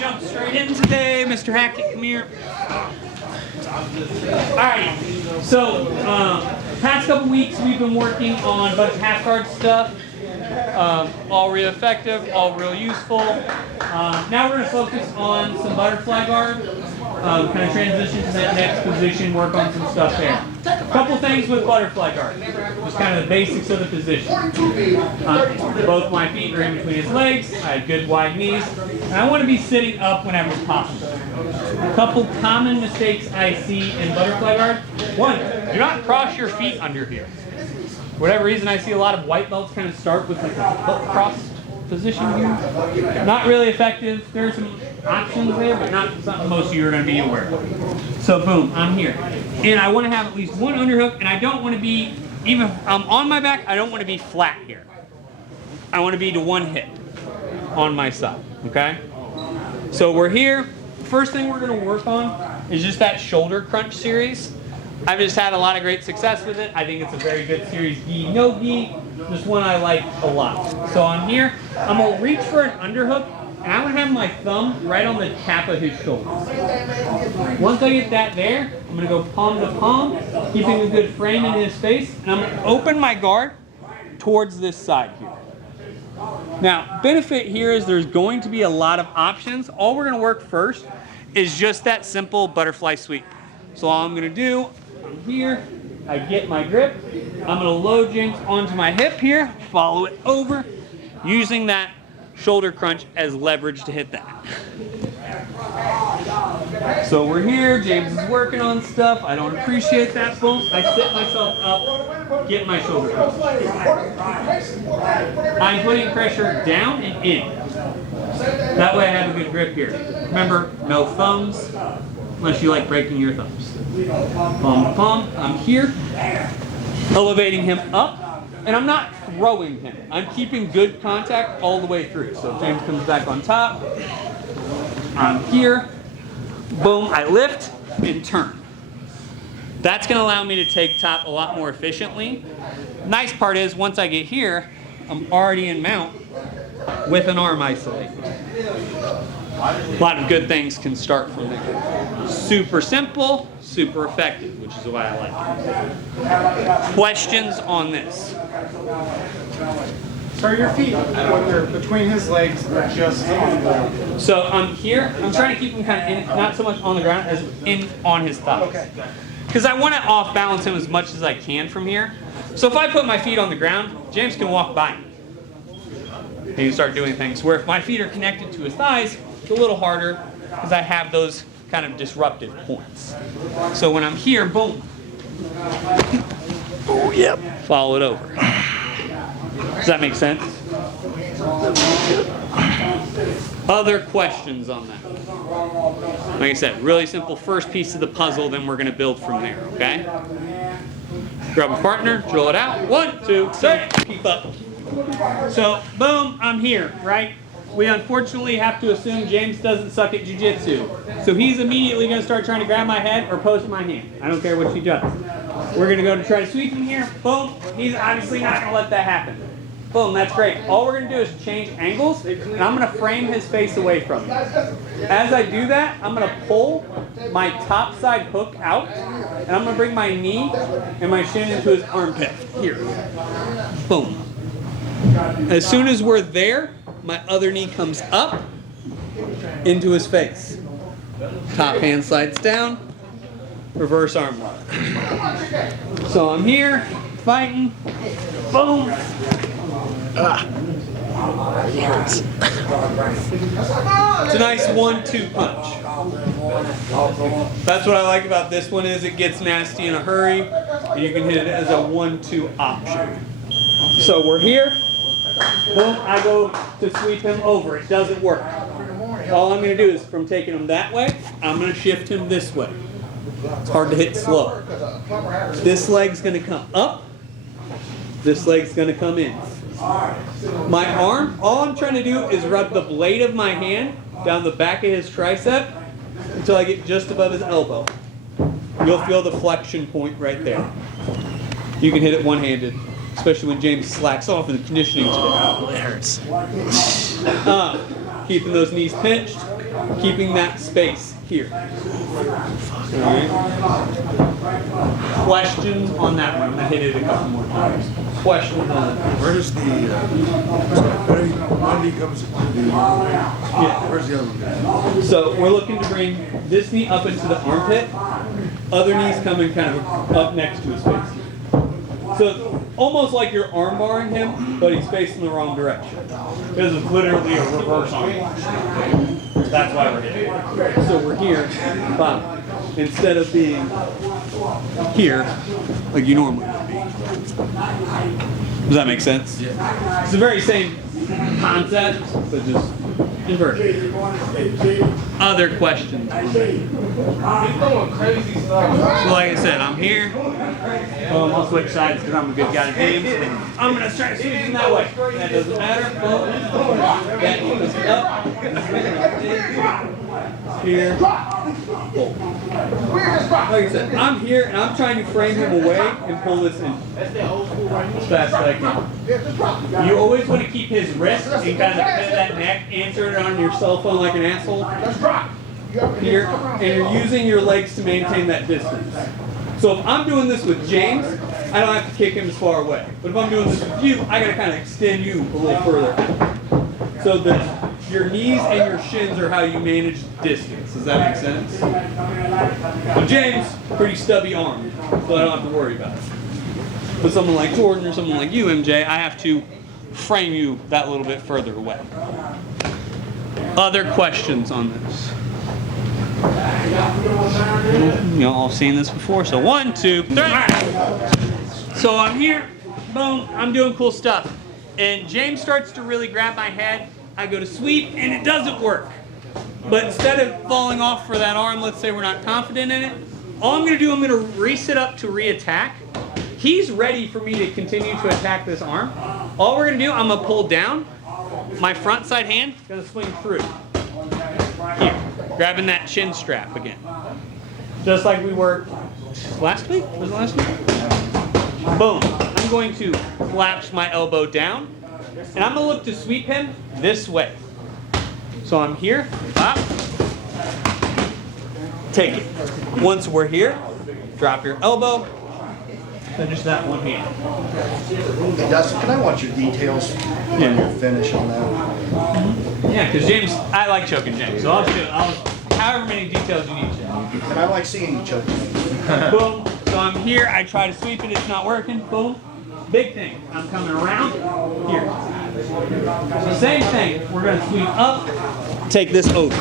jump straight in today. Mr. Hackett, come here. Alright, so past couple weeks we've been working on a bunch of half guard stuff. All real effective, all real useful. Now we're going to focus on some butterfly guard. Kind of transition to that next position, work on some stuff there. A couple things with butterfly guard. Just kind of the basics of the position. Both my feet are in between his legs. I have good wide knees. And I want to be sitting up whenever possible. A couple common mistakes I see in butterfly guard. One, do not cross your feet under here. For whatever reason, I see a lot of white belts kind of start with like a foot crossed position here. Not really effective. There's some options there, but not something most of you are going to be aware of. So boom, I'm here. And I want to have at least one underhook, and I don't want to be, even if I'm on my back, I don't want to be flat here. I want to be to one hip on my side, okay? So we're here. First thing we're going to work on is just that shoulder crunch series. I've just had a lot of great success with it. I think it's a very good series, gi, no gi. Just one I like a lot. So I'm here. I'm going to reach for an underhook, and I'm going to have my thumb right on the tap of his shoulder. Once I get that there, I'm going to go palm to palm, keeping a good frame in his face, and I'm going to open my guard towards this side here. Now, benefit here is there's going to be a lot of options. All we're going to work first is just that simple butterfly sweep. So all I'm going to do, I'm here, I get my grip, I'm going to load James onto my hip here, follow it over, using that shoulder crunch as leverage to hit that. So we're here, James is working on stuff, I don't appreciate that, boom, I sit myself up, get my shoulder crunch. I'm putting pressure down and in. That way I have a good grip here. Remember, no thumbs, unless you like breaking your thumbs. Palm to palm, I'm here, elevating him up, and I'm not throwing him. I'm keeping good contact all the way through. So James comes back on top, I'm here, boom, I lift and turn. That's going to allow me to take top a lot more efficiently. Nice part is, once I get here, I'm already in mount with an arm isolated. A lot of good things can start from there. Super simple, super effective, which is why I like it. Questions on this? So your feet, when they're between his legs, are just on the ground. So I'm here. I'm trying to keep him kind of in, not so much on the ground as in on his thighs. Okay. Because I want to off balance him as much as I can from here. So if I put my feet on the ground, James can walk by me. He can start doing things. Where if my feet are connected to his thighs, it's a little harder because I have those kind of disruptive points. So when I'm here, boom. Oh, yep. Follow it over. Does that make sense? Other questions on that? Like I said, really simple first piece of the puzzle, then we're going to build from there, okay? Grab a partner, drill it out. 1, 2, 3, keep up. So, boom, I'm here, right? We unfortunately have to assume James doesn't suck at jiu-jitsu. So he's immediately going to start trying to grab my head or post my hand. I don't care what she does. We're going to go to try to sweep him here. Boom. He's obviously not going to let that happen. Boom, that's great. All we're going to do is change angles, and I'm going to frame his face away from him. As I do that, I'm going to pull my top side hook out, and I'm going to bring my knee and my shin into his armpit. Here. Boom. As soon as we're there, my other knee comes up into his face. Top hand slides down, reverse arm lock. So I'm here, fighting, boom. It hurts. It's a nice 1-2 punch. That's what I like about this one is it gets nasty in a hurry, and you can hit it as a 1-2 option. So we're here. Boom, I go to sweep him over. It doesn't work. All I'm going to do is from taking him that way, I'm going to shift him this way. It's hard to hit slow. This leg's going to come up. This leg's going to come in. My arm, all I'm trying to do is rub the blade of my hand down the back of his tricep until I get just above his elbow. You'll feel the flexion point right there. You can hit it one-handed, especially when James slacks off in the conditioning today. Oh, it hurts. Keeping those knees pinched. keeping that space here. Alright. Questions on that one? I'm gonna hit it a couple more times. Questions on that? Where does the when he comes to the where's the other one? So we're looking to bring this knee up into the armpit, other knees coming kind of up next to his face. So almost like you're arm barring him, but he's facing the wrong direction. This is literally a reverse arm bar. That's why we're here. So we're here, but instead of being here, like you normally would be. Does that make sense? Yeah. It's the very same concept, but just inverted. Other questions? So like I said, I'm here. I'll switch sides because I'm a good guy to James. I'm going to try to switch him that way. That doesn't matter. That goes up. Here. Like I said, I'm here and I'm trying to frame him away and pull this in as fast as I can. You always want to keep his wrist and kind of bend that neck, answer it on your cell phone like an asshole. Here, and you're using your legs to maintain that distance. So if I'm doing this with James, I don't have to kick him as far away. But if I'm doing this with you, I got to kind of extend you a little further out. So that your knees and your shins are how you manage distance. Does that make sense? So James, pretty stubby arm, so I don't have to worry about it. But someone like Jordan or someone like you, MJ, I have to frame you that little bit further away. Other questions on this? You all seen this before, so 1, 2, 3. So I'm here, boom, I'm doing cool stuff. And James starts to really grab my head. I go to sweep, and it doesn't work. But instead of falling off for that arm, let's say we're not confident in it, all I'm going to do, I'm going to reset up to re-attack. He's ready for me to continue to attack this arm. All we're going to do, I'm going to pull down. My front side hand is going to swing through. Here, grabbing that chin strap again. Just like we worked last week? Was it last week? Boom. I'm going to collapse my elbow down, and I'm going to look to sweep him this way. So I'm here, up, take it. Once we're here, drop your elbow, finish that one hand. Hey Dustin, can I watch your details on your finish on that? Yeah, because James, I like choking James, so I'll however many details you need, James. And I like seeing you choking. Boom. So I'm here, I try to sweep it, it's not working. Boom. Big thing. I'm coming around here. So same thing. We're going to sweep up, take this over.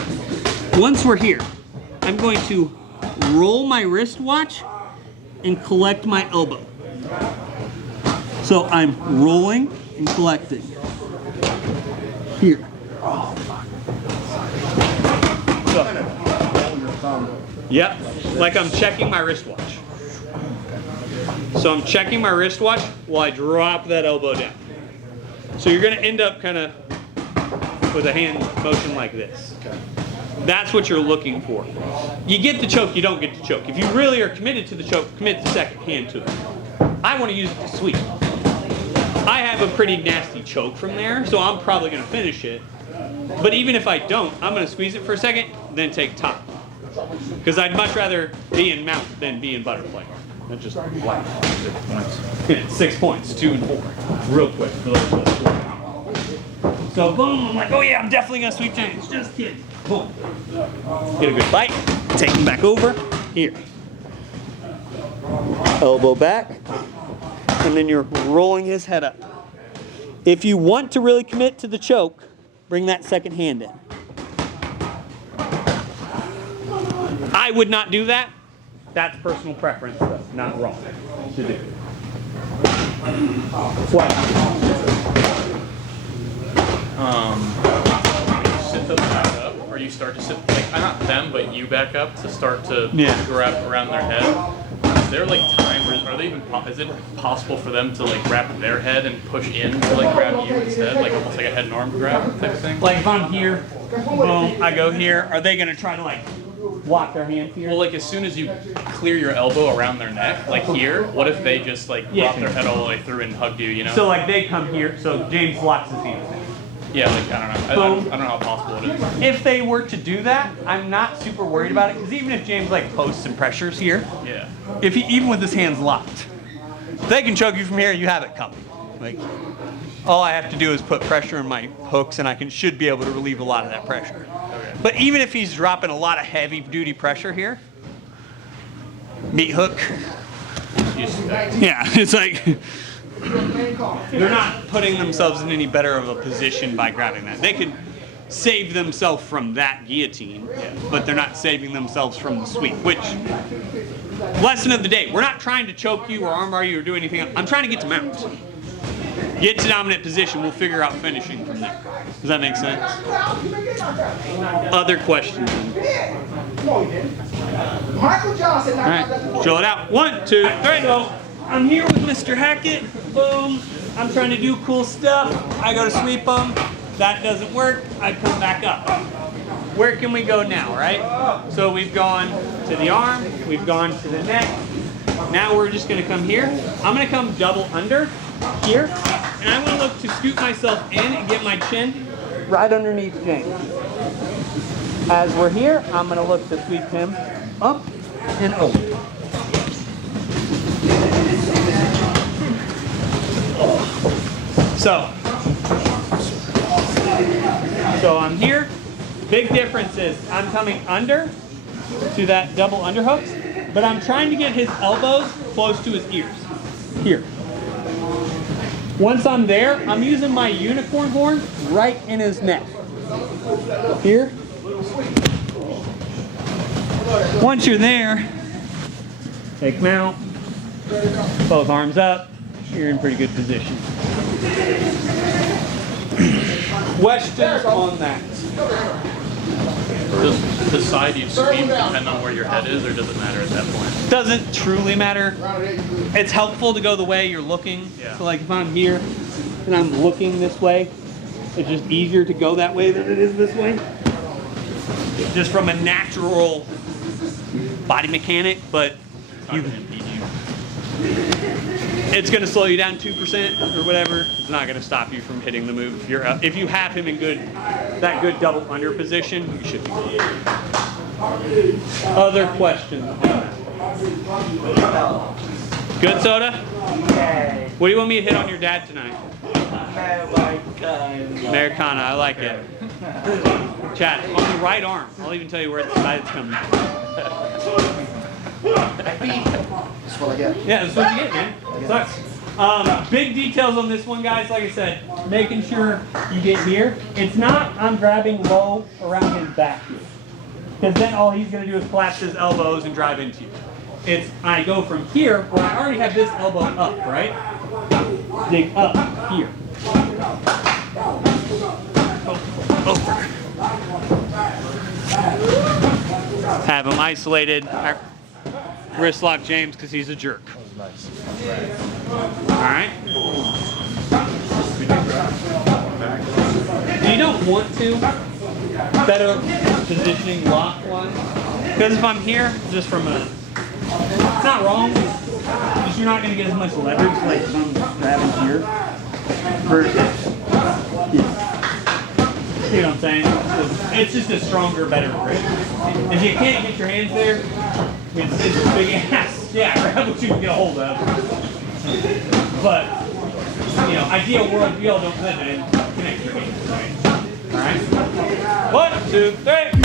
Once we're here, I'm going to roll my wristwatch and collect my elbow. So I'm rolling and collecting. Here. So, yep, like I'm checking my wristwatch. So I'm checking my wristwatch while I drop that elbow down. So you're going to end up kind of with a hand motion like this. That's what you're looking for. You get the choke, you don't get the choke. If you really are committed to the choke, commit the second hand to it. I want to use it to sweep. I have a pretty nasty choke from there, so I'm probably going to finish it. But even if I don't, I'm going to squeeze it for a second, then take top. Because I'd much rather be in mount than be in butterfly. That's just life. 6 points. 6 points, 2 and 4. Real quick. So boom, I'm like, oh yeah, I'm definitely going to sweep James. Just kidding. Boom. Get a good bite. Take him back over. Here. Elbow back. And then you're rolling his head up. If you want to really commit to the choke, bring that second hand in. I would not do that. That's personal preference, though, not wrong to do. What? Sit them back up, or you start to sit, like, not them, but you back up to start to grab around their head. Is there like timers? Are they even? Is it possible for them to like wrap their head and push in to like grab you instead, like almost like a head and arm grab type of thing? Like if I'm here, boom, I go here. Are they gonna try to like lock their hands here? Well, like as soon as you clear your elbow around their neck, like here, what if they just like drop their head all the way through and hugged you? You know? So like they come here. So James locks his hands in. Yeah, like I don't know. I don't know how possible it is. If they were to do that, I'm not super worried about it because even if James like posts and pressures here, Yeah. if he even with his hands locked, if they can choke you from here, you have it coming. Like all I have to do is put pressure in my hooks, and I should be able to relieve a lot of that pressure. Okay. But even if he's dropping a lot of heavy duty pressure here, meat hook, yeah, it's like they're not putting themselves in any better of a position by grabbing that. They could save themselves from that guillotine, but they're not saving themselves from the sweep, which, lesson of the day, we're not trying to choke you or armbar you or do anything else. I'm trying to get to mount. Get to dominant position, we'll figure out finishing from there. Does that make sense? Other questions? Michael Johnson. All right, show it out. 1, 2, 3, go. I'm here with Mr. Hackett. Boom. I'm trying to do cool stuff. I go to sweep him. That doesn't work. I come back up. Where can we go now, right? So we've gone to the arm. We've gone to the neck. Now we're just going to come here. I'm going to come double under here. And I'm going to look to scoop myself in and get my chin right underneath James. As we're here, I'm going to look to sweep him up and over. So I'm here. Big difference is I'm coming under to that double underhooks, but I'm trying to get his elbows close to his ears. Here. Once I'm there, I'm using my unicorn horn right in his neck. Here. Once you're there, take mount, both arms up, you're in pretty good position. Questions on that? Does the side you sweep depend on where your head is, or does it matter at that point? Doesn't truly matter. It's helpful to go the way you're looking. Yeah. So like if I'm here and I'm looking this way, it's just easier to go that way than it is this way. Just from a natural body mechanic, but it's going to slow you down 2% or whatever. It's not going to stop you from hitting the move. If you have him in that good double under position, you should be good. Other questions? Good, Soda? What do you want me to hit on your dad tonight? Americana, I like it. Chad, on the right arm. I'll even tell you where the side's coming from. That's what I get. Yeah, that's what you get, man. Sucks. Big details on this one, guys. Like I said, making sure you get here. It's not I'm grabbing low around his back here. Because then all he's going to do is collapse his elbows and drive into you. It's I go from here, where I already have this elbow up, right? Dig up here. Over. Have him isolated. Wrist lock James because he's a jerk. Alright? You don't want to. Better positioning lock one. Because if I'm here, just from a... It's not wrong. Just you're not going to get as much leverage like if I'm grabbing here. Versus... You know what I'm saying? It's just a stronger, better grip. If you can't get your hands there, it's a big ass. Yeah, grab what you can get a hold of. But, you know, ideal world, we all don't live in. Connect your hands, right? Alright? 1, 2, 3.